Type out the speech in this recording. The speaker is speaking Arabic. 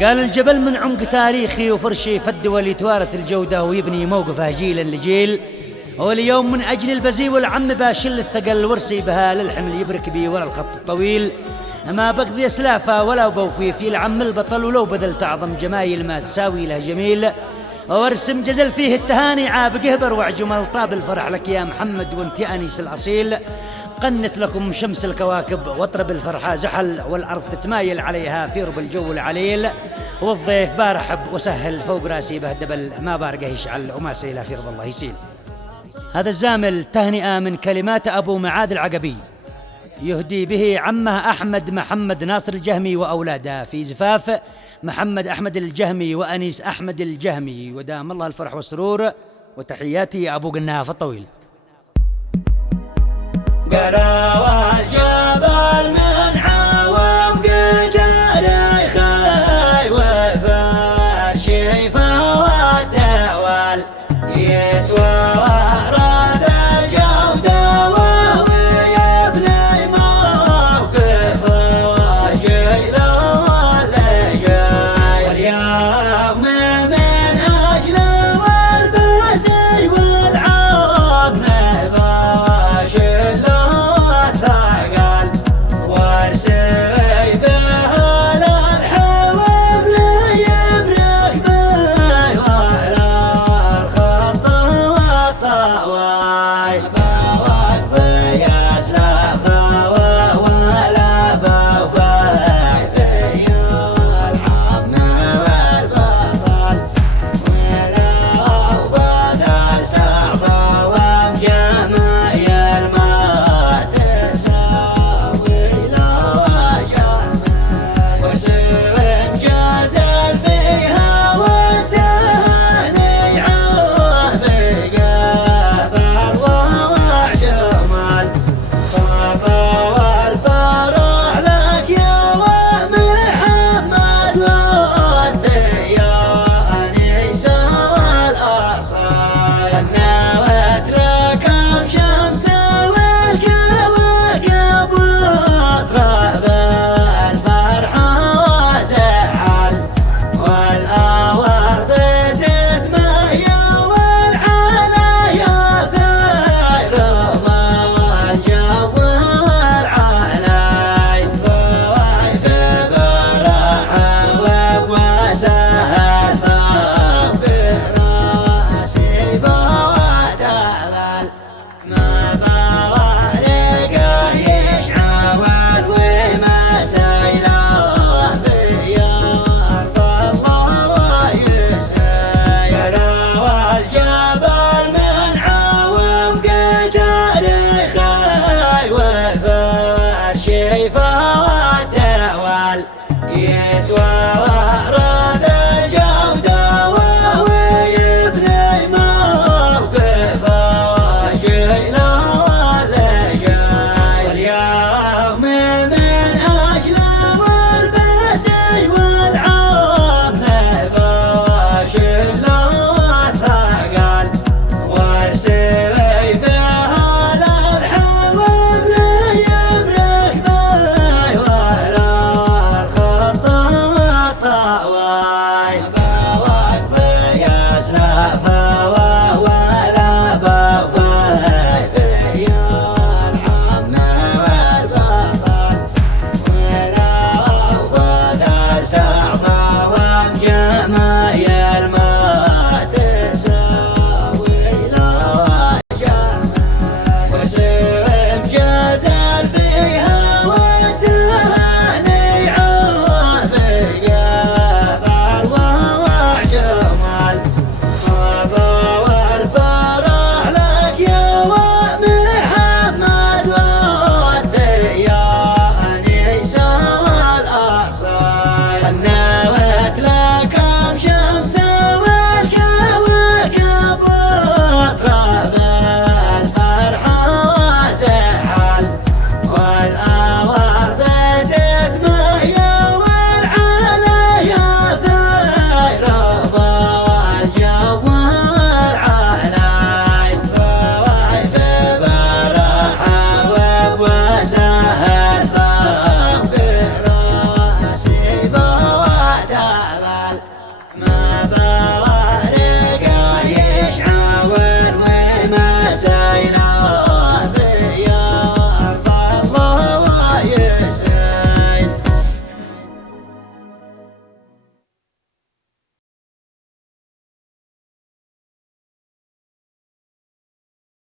قال الجبل من عمق تاريخي وفرشي فالدول يتوارث الجودة ويبني موقفه جيلا لجيل، واليوم من أجل البزي والعم باشل الثقل الورسي بها للحمل يبرك بي ورا الخط الطويل، ما بقضي أسلافه ولا بوفي في العم البطل، ولو بذل تعظم جمايل ما تساوي له جميل، وارسم جزل فيه التهاني عاب قهبر وعجمل طاب الفرح لك يا محمد وانت أنيس الأصيل، قنت لكم شمس الكواكب واطرب الفرحة زحل والأرض تتمايل عليها في رب الجو العليل، والضيف بارحب وسهل فوق راسي بهدبل ما بارقه يشعل وما سيله في رضا الله يسيل. هذا الزامل تهنئة من كلمات أبو معاذ العقبي يهدي به عمه أحمد محمد ناصر الجهمي وأولاده في زفاف محمد أحمد الجهمي وأنيس أحمد الجهمي، ودام الله الفرح والسرور، وتحياتي أبو قناف الطويل.